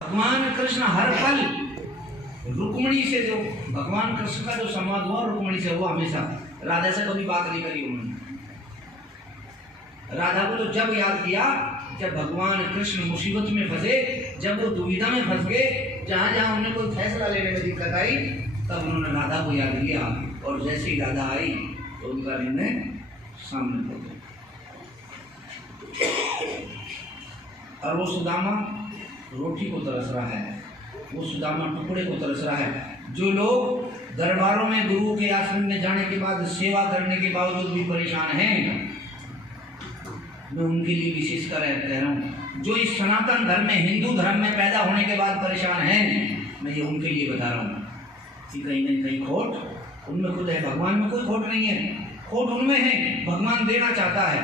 भगवान कृष्ण हर पल रुक्मिणी से, जो भगवान कृष्ण का जो संवाद हुआ रुक्मिणी से, वो हमेशा राधा से कभी बात नहीं करी उन्होंने। राधा को तो जब याद किया जब भगवान कृष्ण मुसीबत में फंसे, जब वो दुविधा में फंस गए, जहां जहां उन्हें कोई फैसला लेने में दिक्कत आई, तब उन्होंने राधा को याद किया और जैसे ही राधा आई तो उनका निर्णय सामने हो गया। और वो सुदामा रोटी को तरस रहा है, वो सुदामा टुकड़े को तरस रहा है। जो लोग दरबारों में गुरु के आश्रम में जाने के बाद सेवा करने के बावजूद भी परेशान हैं, मैं उनके लिए विशेष कर कह रहा हूँ। जो इस सनातन धर्म में, हिंदू धर्म में पैदा होने के बाद परेशान हैं, मैं ये उनके लिए बता रहा हूँ कि कहीं न कहीं खोट उनमें खुद है, भगवान में कोई खोट नहीं है। खोट उनमें है, भगवान देना चाहता है।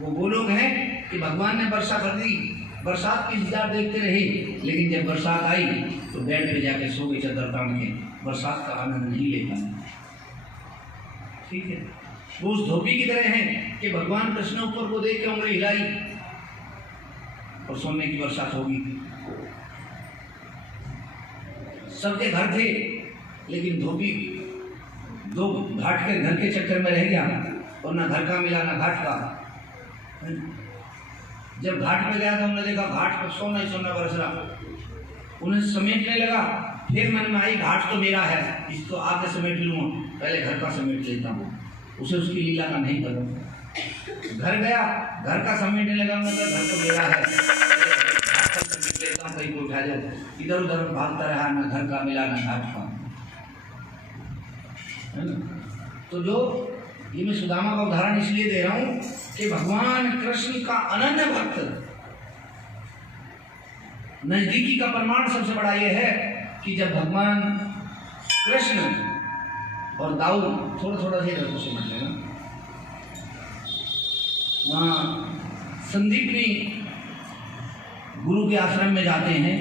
वो लोग हैं कि भगवान ने वर्षा कर दी, बरसात की इंतजार देखते रहे, लेकिन जब बरसात आई तो बेड पे जाके सो गए चादर तान के, बरसात का आनंद नहीं ले पाए। ठीक है, वो उस धोबी की तरह हैं कि भगवान कृष्ण ऊपर को देख के उंगली हिलाई और सोने की बरसात होगी। सबके घर थे, लेकिन धोबी दो घाट के घर के चक्कर में रह गया और ना घर का मिला ना घाट का। जब घाट पे गया तो हमने देखा घाट पर सोना ही सोना बरस रहा। उन्हें समेटने लगा, फिर मन में आई घाट तो मेरा है, इसको आके समेट लूँगा, पहले घर का समेट लेता हूँ। उसे उसकी लीला का नहीं पता। घर गया, घर का समेटने लगा, मतलब घर तो मेरा है, घाट का समेट लेता हूँ, कहीं को उठा जाए। इधर उधर भागता रहा, ना घर का मिला ना घाट का। तो जो ये मैं सुदामा का उदाहरण इसलिए दे रहा हूँ कि भगवान कृष्ण का अनन्य भक्त, नजदीकी का प्रमाण सबसे बड़ा ये है कि जब भगवान कृष्ण और दाऊद, थोड़ा थोड़ा से इधर को समझ लेना, वहाँ संदीपनी गुरु के आश्रम में जाते हैं।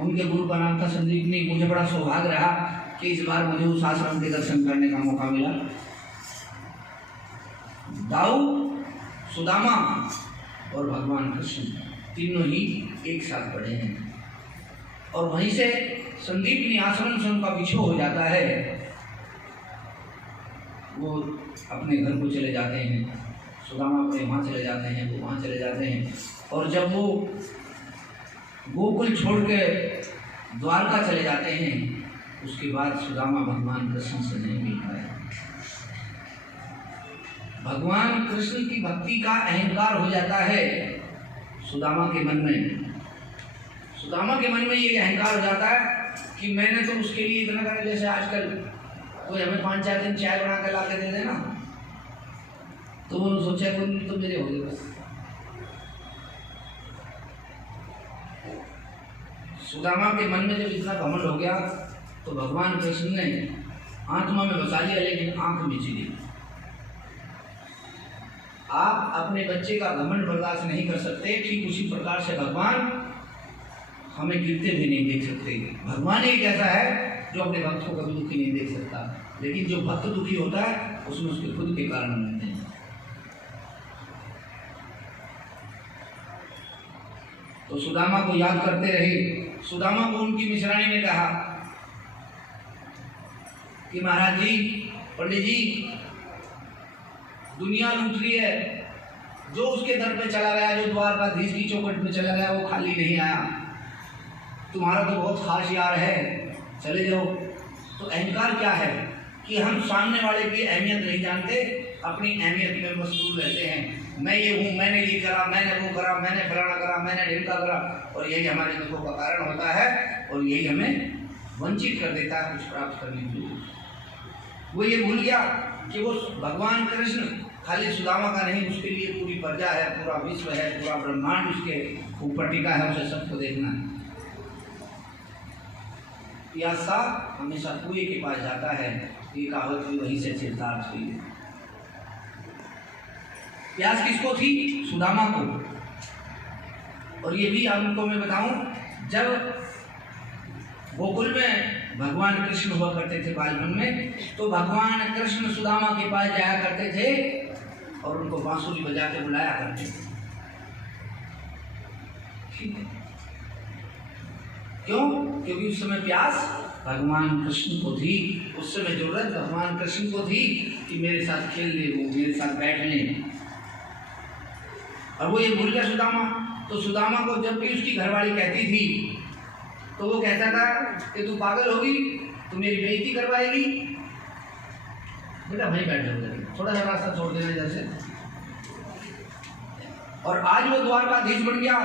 उनके गुरु का नाम था संदीपनी। मुझे बड़ा सौभाग्य रहा कि इस बार मुझे उस आश्रम के दर्शन करने का मौका मिला। दाऊद, सुदामा और भगवान कृष्ण तीनों ही एक साथ पढ़े हैं। और वहीं से संदीपनी आश्रम से उनका बिछो हो जाता है, वो अपने घर को चले जाते हैं। सुदामा अपने वहाँ चले जाते हैं, वो वहाँ चले जाते हैं। और जब वो गोकुल छोड़ के द्वारका चले जाते हैं, उसके बाद सुदामा भगवान कृष्ण से नहीं मिल पाया। भगवान कृष्ण की भक्ति का अहंकार हो जाता है सुदामा के मन में। सुदामा के मन में ये अहंकार हो जाता है कि मैंने तो उसके लिए इतना करा, जैसे आजकल कोई हमें 5-4 दिन चाय बना के ला के दे देना, तो वो सोचा कोई तो मेरे हो गए बस। सुदामा के मन में जब इतना घमंड हो गया तो भगवान कृष्ण ने आत्मा में बसा लिया, लेकिन आंख में चिली। आप अपने बच्चे का घमंड बर्दाश्त नहीं कर सकते, ठीक उसी प्रकार से भगवान हमें गिरते भी नहीं देख सकते। भगवान एक ऐसा है जो अपने भक्त को कभी दुखी नहीं देख सकता, लेकिन जो भक्त दुखी होता है उसमें उसके खुद के कारण मिलते हैं। तो सुदामा को याद करते रहे। सुदामा को उनकी मिश्रानी ने कहा कि महाराज जी, पंडित जी, दुनिया लूट रही है। जो उसके दर पे चला गया, जो द्वारकाधीश की चौखट पे चला गया, वो खाली नहीं आया। तुम्हारा तो बहुत खास यार है, चले जाओ। तो अहंकार क्या है कि हम सामने वाले की अहमियत नहीं जानते, अपनी अहमियत में मशगूल रहते हैं। मैं ये हूँ, मैंने ये करा, मैंने वो करा, मैंने फलाना करा, मैंने ढिमका करा, और यही हमारे दुखों का कारण होता है और यही हमें वंचित कर देता है कुछ प्राप्त करने के लिए। वो ये भूल गया कि वो भगवान कृष्ण खाली सुदामा का नहीं, उसके लिए पूरी प्रजा है, पूरा विश्व है, पूरा ब्रह्मांड उसके ऊपर टिका है, उसे सबको देखना है। प्यासा हमेशा कुएं के पास जाता है, ये कहावत भी वहीं से चरितार्थ हुई है। प्यास किसको थी? सुदामा को। और ये भी आपको मैं बताऊं, जब गोकुल में भगवान कृष्ण हुआ करते थे बालपन में, तो भगवान कृष्ण सुदामा के पास जाया करते थे और उनको बांसुरी बजा के बुलाया करते थे। ठीक है, क्यों? क्योंकि उस समय प्यास भगवान कृष्ण को थी, उस समय जरूरत भगवान कृष्ण को थी कि मेरे साथ खेल ले, वो मेरे साथ बैठ ले। और वो ये भूल गया सुदामा। तो सुदामा को जब भी उसकी घरवाली कहती थी तो वो कहता था कि तू पागल होगी, तू मेरी बेइज्जती करवाएगी। बेटा वहीं बैठ जाओ, थोड़ा सा रास्ता छोड़ देना इधर से। और आज वो द्वारकाधीश बन गया,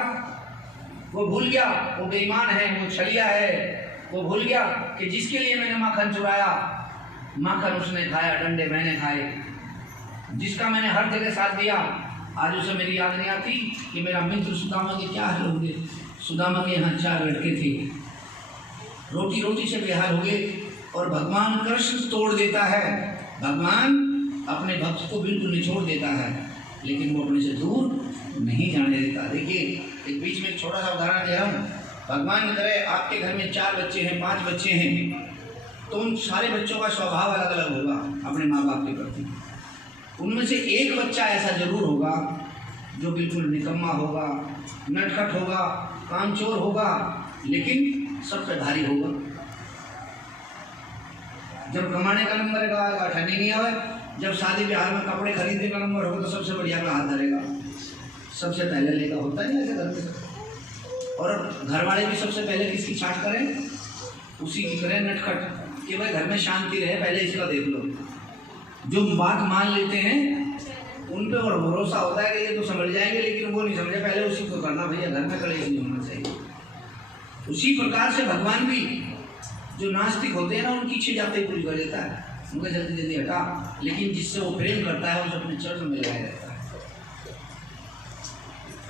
वो भूल गया वो बेईमान है, वो छलिया है। वो भूल गया कि जिसके लिए मैंने माखन चुराया, माखन उसने खाया, डंडे मैंने खाए। जिसका मैंने हर जगह साथ दिया, आज उसे मेरी याद नहीं आती कि मेरा मित्र सुदामा के क्या हाल होंगे। सुदामा के यहाँ 4 लड़के थे, रोटी रोटी से बेहाल हो गए। और भगवान कृष्ण तोड़ देता है, भगवान अपने भक्त को बिल्कुल निचोड़ देता है, लेकिन वो अपने से दूर नहीं जाने देता। देखिए, एक बीच में एक छोटा सा उदाहरण दे रहा हूँ। भगवान ने करे आपके घर में 4 बच्चे हैं, 5 बच्चे हैं, तो उन सारे बच्चों का स्वभाव अलग अलग होगा अपने माँ बाप के प्रति। उनमें से एक बच्चा ऐसा जरूर होगा जो बिल्कुल निकम्मा होगा, नटखट होगा, कामचोर होगा, लेकिन सबसे भारी होगा। जब कमाने का नंबर का ठंडी नहीं आवे, जब शादी ब्याह में कपड़े खरीदने का नंबर होगा, तो सबसे बढ़िया का हाथ धरेगा, सबसे पहले लेगा। होता नहीं ऐसे घर में। और घर वाले भी सबसे पहले किसकी छाट करें? उसी की करें, नटखट, कि भाई घर में शांति रहे, पहले इसका देख लो। जो बात मान लेते हैं उन पे और भरोसा होता है कि ये तो समझ जाएंगे, लेकिन वो नहीं समझे, पहले उसी को करना, भैया घर में कलेश नहीं होना चाहिए। उसी प्रकार से भगवान भी जो नास्तिक होते हैं ना, उनकी इच्छा जाते ही पूरी कर देता है, उनको जल्दी जल्दी हटा, लेकिन जिससे वो प्रेम करता है उसे अपने चरण में लगाया रहता है।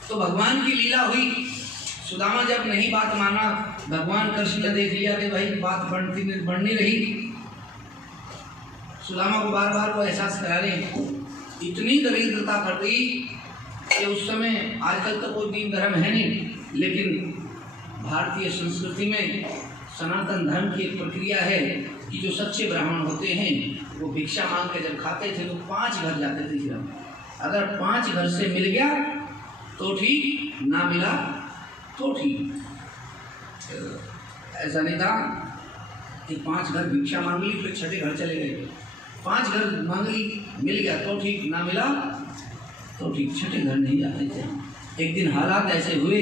तो भगवान की लीला हुई। सुदामा जब नहीं बात माना, भगवान कृष्ण ने देख लिया कि भाई बात बढ़नी रही। सुदामा को बार बार वो एहसास करा रहे, इतनी दरिद्रता कर गई कि उस समय, आजकल तो कोई दीन धर्म है नहीं, लेकिन भारतीय संस्कृति में सनातन धर्म की एक प्रक्रिया है कि जो सच्चे ब्राह्मण होते हैं वो भिक्षा मांग के जब खाते थे तो 5 घर जाते थे। अगर 5 घर से मिल गया तो ठीक, ना मिला तो ठीक। ऐसा नहीं था कि 5 घर भिक्षा मांग ली फिर 6ठे घर चले गए। 5 घर मांग ली, मिल गया तो ठीक, ना मिला तो ठीक, 6ठे घर नहीं जाते थे। एक दिन हालात ऐसे हुए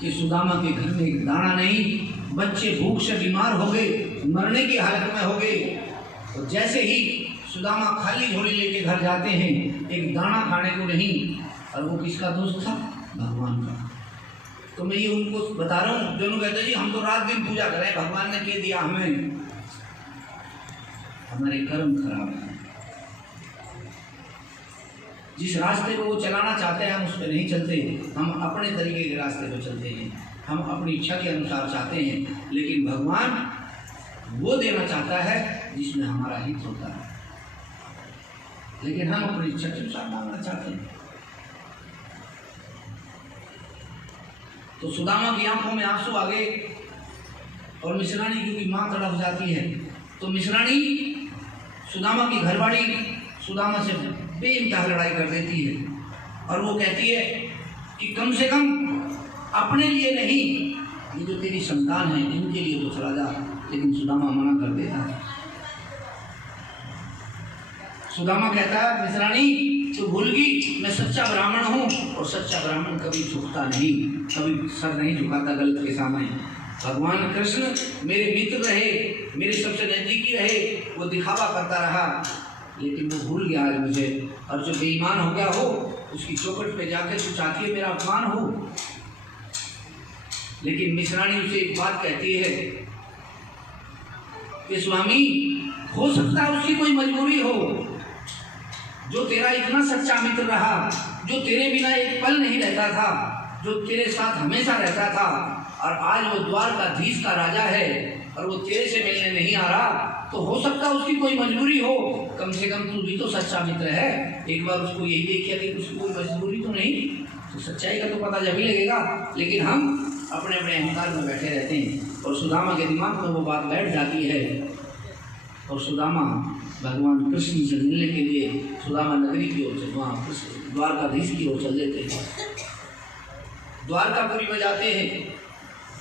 कि सुदामा के घर में एक दाना नहीं, बच्चे भूख से बीमार हो गए, मरने की हालत में हो गए। तो जैसे ही सुदामा खाली झोली लेके घर जाते हैं, एक दाना खाने को नहीं, और वो किसका दोस्त था? भगवान का। तो मैं ये उनको बता रहा हूँ, जो लोग कहते हैं जी हम तो रात दिन पूजा करें, भगवान ने कह दिया हमें, हमारे कर्म खराब है। जिस रास्ते को वो चलाना चाहते हैं हम उस पर नहीं चलते, हम अपने तरीके के रास्ते पर चलते हैं, हम अपनी इच्छा के अनुसार चाहते हैं, लेकिन भगवान वो देना चाहता है जिसमें हमारा हित होता है, लेकिन हम अपनी इच्छा के अनुसार मांगना चाहते हैं। तो सुदामा की आंखों में आंसू आ गए, और मिश्राणी क्योंकि माँ तड़प जाती है, तो मिश्राणी सुदामा की घरवाली सुदामा से बेइंतहा लड़ाई कर देती है, और वो कहती है कि कम से कम अपने लिए नहीं, ये जो तेरी संतान है इनके लिए तो चला जा। लेकिन सुदामा मना कर देता है। सुदामा कहता है मिश्राणी तो भूल गई, मैं सच्चा ब्राह्मण हूँ, और सच्चा ब्राह्मण कभी झुकता नहीं, कभी सर नहीं झुकाता गलत के सामने। भगवान कृष्ण मेरे मित्र रहे, मेरे सबसे नजदीकी रहे, वो दिखावा करता रहा, लेकिन वो भूल गया आज मुझे। और जो बेईमान हो गया हो उसकी चौखट पे जाकर तू चाहती है मेरा अपमान हो। लेकिन मिश्राणी उसे एक बात कहती है कि स्वामी, हो सकता है उसकी कोई मजबूरी हो, जो तेरा इतना सच्चा मित्र रहा, जो तेरे बिना एक पल नहीं रहता था, जो तेरे साथ हमेशा रहता था, और आज वो द्वारकाधीश का राजा है और वो तेरे से मिलने नहीं आ रहा, तो हो सकता है उसकी कोई मजबूरी हो। कम से कम तू भी तो सच्चा मित्र है, एक बार उसको यही देखिए कि उसकी कोई मजबूरी तो नहीं, तो सच्चाई का तो पता जब ही लगेगा। लेकिन हम अपने अपने अहंकार में बैठे रहते हैं, और सुदामा के दिमाग में वो बात बैठ जाती है, और सुदामा भगवान कृष्ण से मिलने के लिए सुदामा नगरी की ओर से, वहाँ द्वारकाधीश की ओर चल देते हैं। द्वारकापुरी में जाते हैं,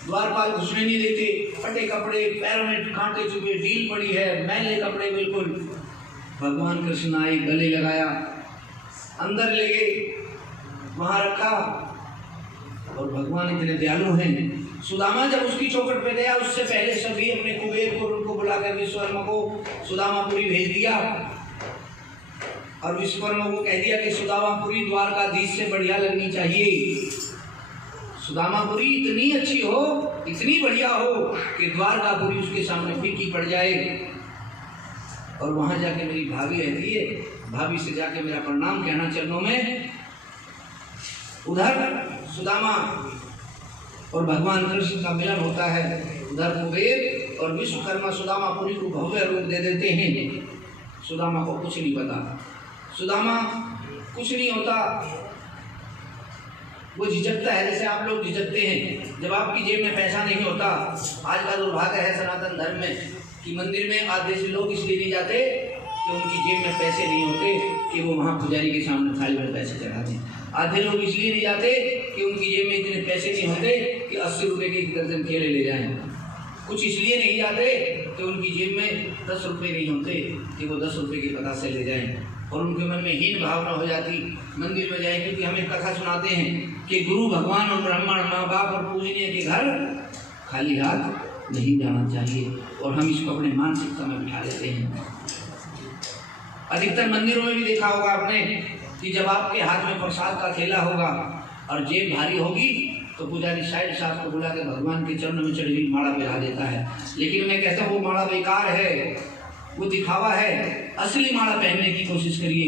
द्वारपाल घुसने नहीं देते, फटे कपड़े, पैरों में कांटे चुभे, ढील पड़ी है, मैले कपड़े बिल्कुल। भगवान कृष्ण आए, गले लगाया, अंदर ले गए, वहां रखा। और भगवान इतने दयालु हैं, सुदामा जब उसकी चौखट पे गया उससे पहले सभी अपने कुबेर को उनको बुलाकर विश्वकर्मा को सुदामापुरी भेज दिया और विश्वकर्मा को कह दिया कि सुदामापुरी द्वारकाधीश से बढ़िया लगनी चाहिए। सुदामापुरी इतनी अच्छी हो, इतनी बढ़िया हो कि द्वारकापुरी उसके सामने फीकी पड़ जाए। और वहां जाके मेरी भाभी रहती है, भाभी से जाके मेरा प्रणाम कहना चरणों में। उधर सुदामा और भगवान कृष्ण का मिलन होता है, उधर कुबेर और विश्वकर्मा सुदामापुरी को भव्य रूप दे देते हैं। सुदामा को कुछ नहीं पता, सुदामा कुछ नहीं होता, वो झिझकता है जैसे आप लोग झिझकते हैं जब आपकी जेब में पैसा नहीं होता। आज का दुर्भाग्य है सनातन धर्म में कि मंदिर में आधे से लोग इसलिए नहीं जाते कि उनकी जेब में पैसे नहीं होते कि वो वहाँ पुजारी के सामने थाली में पैसे चढ़ा दें। आधे लोग इसलिए नहीं जाते कि उनकी जेब में इतने पैसे नहीं होते कि 80 रुपये के एक दर्जन केले ले जाएं। कुछ इसलिए नहीं जाते कि उनकी जेब में 10 रुपये नहीं होते कि वो 10 रुपये की पतासे ले जाएं। और उनके मन में हीन भावना हो जाती, मंदिर में जाए, क्योंकि हमें कथा सुनाते हैं कि गुरु भगवान और ब्राह्मण माँ बाप और पूजनीय के घर खाली हाथ नहीं जाना चाहिए। और हम इसको अपने मानसिकता में बिठा लेते हैं। अधिकतर मंदिरों में भी देखा होगा आपने कि जब आपके हाथ में प्रसाद का थैला होगा और जेब भारी होगी तो पुजारी साइड साहब को बुला के भगवान के चरणों में चढ़ी हुई माला पहना देता है। लेकिन मैं कहता हूँ वो माला बेकार है, वो दिखावा है। असली माला पहनने की कोशिश करिए,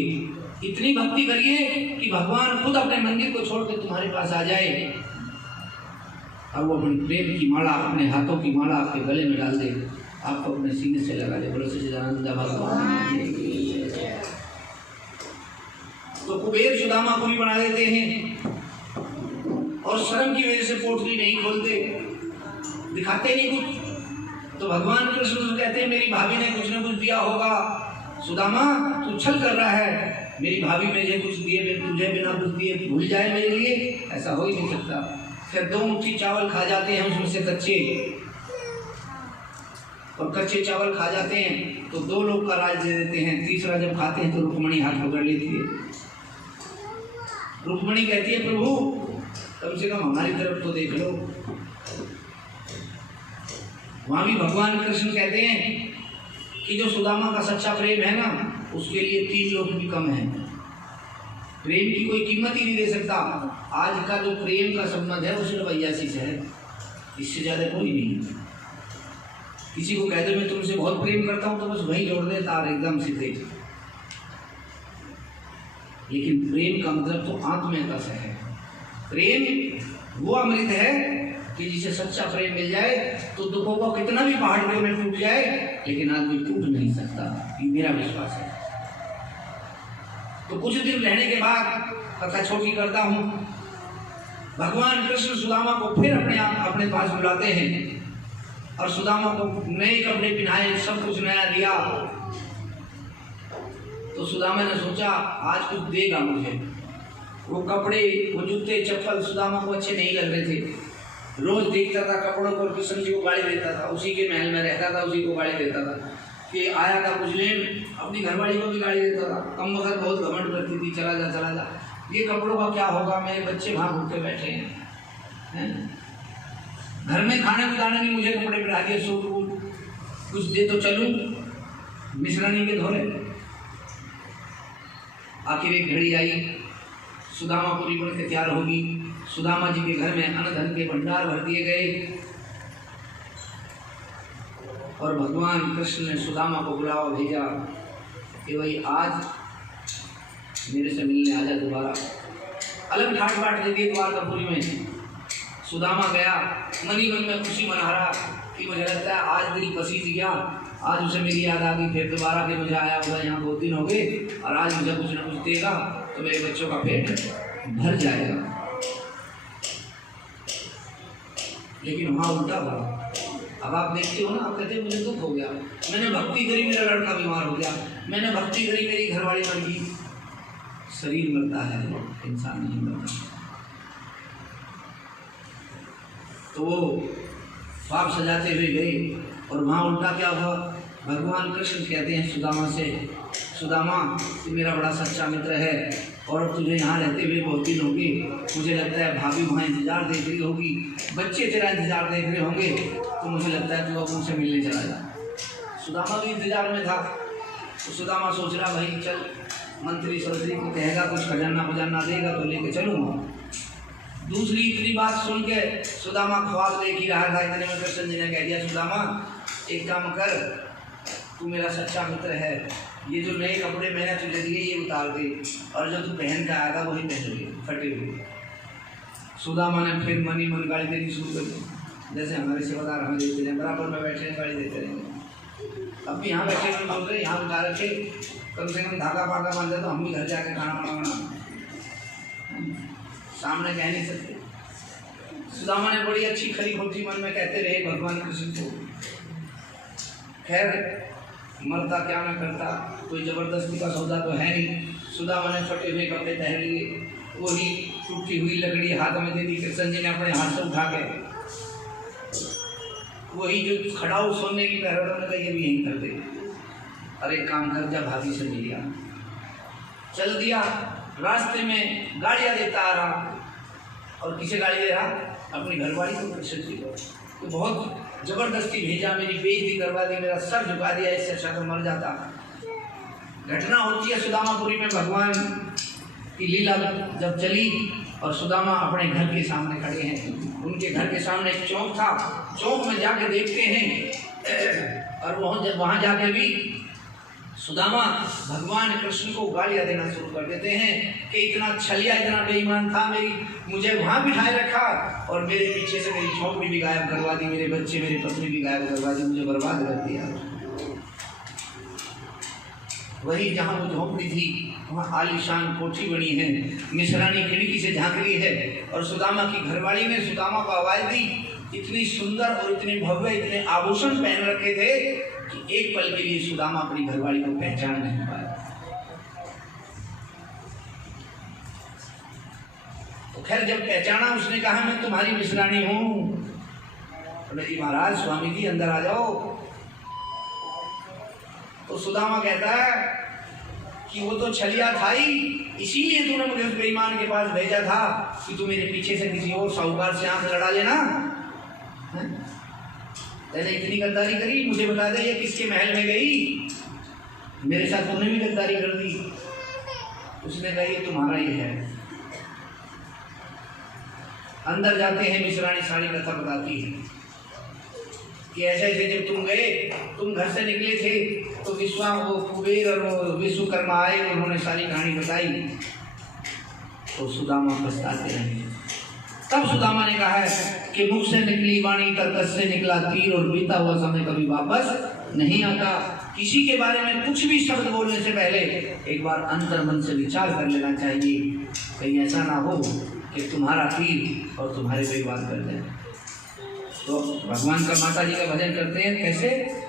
इतनी भक्ति करिए कि भगवान खुद अपने मंदिर को छोड़ के तुम्हारे पास आ जाए और वो अपने प्रेम की माला, अपने हाथों की माला आपके गले में डाल दे, आपको अपने सीने से लगा दे। बोलो सच्चिदानंद भगवान। तो कुबेर सुदामापुरी बना देते हैं और शर्म की वजह से पोटली नहीं खोलते, दिखाते नहीं कुछ। तो भगवान कृष्ण कहते हैं मेरी भाभी ने कुछ न कुछ दिया होगा, सुदामा तू छल कर रहा है, मेरी भाभी मुझे कुछ दिए, तुझे बिना कुछ दिए भूल जाए मेरे लिए, ऐसा हो ही नहीं सकता। फिर 2 मुट्ठी चावल खा जाते हैं उसमें से कच्चे, और कच्चे चावल खा जाते हैं तो 2 लोग का राज दे देते हैं। तीसरा जब खाते हैं तो रुक्मणी हाथ पकड़ लेती है। रुक्मणी कहती है प्रभु कम से कम हमारी तरफ तो देख लो। वहां भी भगवान कृष्ण कहते हैं कि जो सुदामा का सच्चा प्रेम है ना, उसके लिए 3 लोग भी कम है। प्रेम की कोई कीमत ही नहीं दे सकता। आज का जो प्रेम का संबंध है वो सिर्फ 82 से है, इससे ज्यादा कोई नहीं। किसी को कह दे मैं तुमसे बहुत प्रेम करता हूं तो बस वही जोड़ दे तार एकदम सीधे। लेकिन प्रेम का मतलब तो आत्मीयता से है। प्रेम वो अमृत है कि जिसे सच्चा प्रेम मिल जाए तो दुखों को कितना भी पहाड़ियों में टूट जाए लेकिन आदमी टूट नहीं सकता, ये मेरा विश्वास है। तो कुछ दिन रहने के बाद कथा छोटी करता हूं। भगवान कृष्ण सुदामा को फिर अपने पास बुलाते हैं और सुदामा को नए कपड़े पहनाए, सब कुछ नया दिया। तो सुदामा ने सोचा आज कुछ देगा मुझे। वो कपड़े, वो जूते, चप्पल सुदामा को अच्छे नहीं लग रहे थे। रोज देखता था कपड़ों को, कृष्ण जी को गाली देता था, उसी के महल में रहता था, उसी को गाली देता था कि आया था कुछ लेन, अपनी घरवाली को भी गाली देता था। कम वक्त बहुत घमंड करती थी, चला जा चला जा, ये कपड़ों का क्या होगा, मेरे बच्चे वहाँ भूखे बैठे हैं, घर में खाने बिताने नहीं, मुझे कपड़े पहना दिए, सूट कुछ दे तो चलूँ, मिश्रानी के धोले। आखिर एक घड़ी आई, सुदामापुरी बन के तैयार होगी। सुदामा जी के घर में अन्न धन के भंडार भर दिए गए और भगवान कृष्ण ने सुदामा को बुलावा भेजा कि भाई आज मेरे से मिलने आ जा दोबारा। अलग ठाट बाट दे दिए द्वारकापुरी में। सुदामा गया, मनी मन में खुशी मना रहा कि मुझे लगता है आज दिल पसीज गया, आज उसे मेरी याद आ गई, फिर दोबारा के मुझे आया हुआ यहाँ 2 दिन हो गए और आज मुझे कुछ ना कुछ देगा तो मेरे बच्चों का पेट भर जाएगा। लेकिन वहाँ उल्टा हुआ। अब आप देखते हो ना, आप कहते मुझे दुख हो गया, मैंने भक्ति करी, मेरा लड़का बीमार हो गया, मैंने भक्ति करी, मेरी घरवाली मर गई। शरीर मरता है, इंसान नहीं मरता। तो वो ख्वाब सजाते हुए गए और वहाँ उल्टा क्या हुआ, भगवान कृष्ण कहते हैं सुदामा से, सुदामा तू मेरा बड़ा सच्चा मित्र है और अब तुझे यहाँ रहते हुए बहुत दिन होंगे, मुझे लगता है भाभी वहाँ इंतजार देख रही होगी, बच्चे तेरा इंतजार देख रहे होंगे, तो मुझे लगता है तू अब उनसे मिलने चला जा। सुदामा भी इंतजार में था। तो सुदामा सोच रहा भाई चल मंत्री सरस्वती को कहेगा कुछ खजाना बजाना देगा तो लेके चलूँगा। दूसरी इतनी बात सुन के सुदामा ख्वाब देख ही रहा था, इतने में कृष्ण जी ने कह दिया सुदामा एक काम कर, तू मेरा सच्चा मित्र है, ये जो नए कपड़े मैंने तुझे दिए ये उतार दे और जो तू पहन का आया था वही पहन लिए फटे हुए। सुदामा ने फिर मनी मन गाड़ी देनी शुरू कर दी, जैसे हमारे सेवादार हमें देते हैं, बराबर में बैठे गाड़ी देते रहेंगे। अब भी यहाँ बैठे हुए बोल रहे यहाँ उठा रखे, कम से कम धागा पागा मान जाए तो हम भी घर जाके खाना बनाना, सामने कह नहीं सकते। सुदामा ने बड़ी अच्छी खरी खोटी मन में कहते रहे भगवान कृष्ण को। खैर मरता क्या न करता, कोई जबरदस्ती का सौदा तो है नहीं। सुदामा ने फटे हुए कपड़े पहन लिए, वही टूटी हुई लकड़ी हाथ में दे दी कृष्ण जी ने अपने हाथ से उठा के, वही जो खड़ाऊ सोने की पहरों ने ये भी यहीं कर दे। अरे काम कर जा भाभी से मिलिया, चल दिया। रास्ते में गाड़ियाँ देता आ रहा, और किसे गाड़ी दे रहा, अपनी घरवाली को कृष्ण जी को। तो बहुत जबरदस्ती भेजा, मेरी बेइज्जती करवा दी, मेरा सर झुका दिया, इससे अच्छा तो मर जाता। घटना होती है सुदामापुरी में, भगवान की लीला जब चली और सुदामा अपने घर के सामने खड़े हैं। उनके घर के सामने एक चौक था, चौक में जाके देखते हैं और वहाँ जाके भी सुदामा भगवान कृष्ण को गालियाँ देना शुरू कर देते हैं कि इतना छलिया, इतना बेईमान था, मुझे वहाँ बिठाए रखा और मेरे पीछे से मेरी झोंपड़ी भी गायब करवा दी, मेरे बच्चे मेरी पत्नी भी गायब करवा दी, मुझे बर्बाद कर दिया। वही जहाँ वो झोंपड़ी थी वहाँ आलीशान कोठी बनी है, मिश्रानी खिड़की से झांक रही है और सुदामा की घरवाली ने सुदामा को आवाज़ दी। इतनी सुंदर और इतनी भव्य, इतने आभूषण पहन रखे थे कि एक पल के लिए सुदामा अपनी घरवाली को पहचान नहीं पाया। तो खैर जब पहचाना उसने कहा मैं तुम्हारी मिश्रानी हूँ। तो जी महाराज स्वामी जी अंदर आ जाओ। तो सुदामा कहता है कि वो तो छलिया था ही, इसीलिए तूने मुझे उस बेईमान के पास भेजा था कि तू मेरे पीछे से किसी और साहूकार से आंख लड़ा लेना। तेने इतनी गद्दारी करी, मुझे बता दे ये किसके महल में गई, मेरे साथ तूने भी गद्दारी कर दी। उसने कहा ये तुम्हारा ही है। अंदर जाते हैं, मिश्रानी सारी कथा बताती है कि ऐसे ऐसे जब तुम घर से निकले थे तो वो कुबेर और वो विश्वकर्मा आए, उन्होंने सारी कहानी बताई। तो सुदामा पछताते रहे। तब सुदामा ने कहा है कि मुख से निकली वाणी तर्कस से निकला तीर और बीता हुआ समय कभी वापस नहीं आता। किसी के बारे में कुछ भी शब्द बोलने से पहले एक बार अंतर मन से विचार कर लेना चाहिए, कहीं ऐसा ना हो कि तुम्हारा तीर और तुम्हारे पे बात कर जाए। तो भगवान का माता जी का भजन करते हैं कैसे?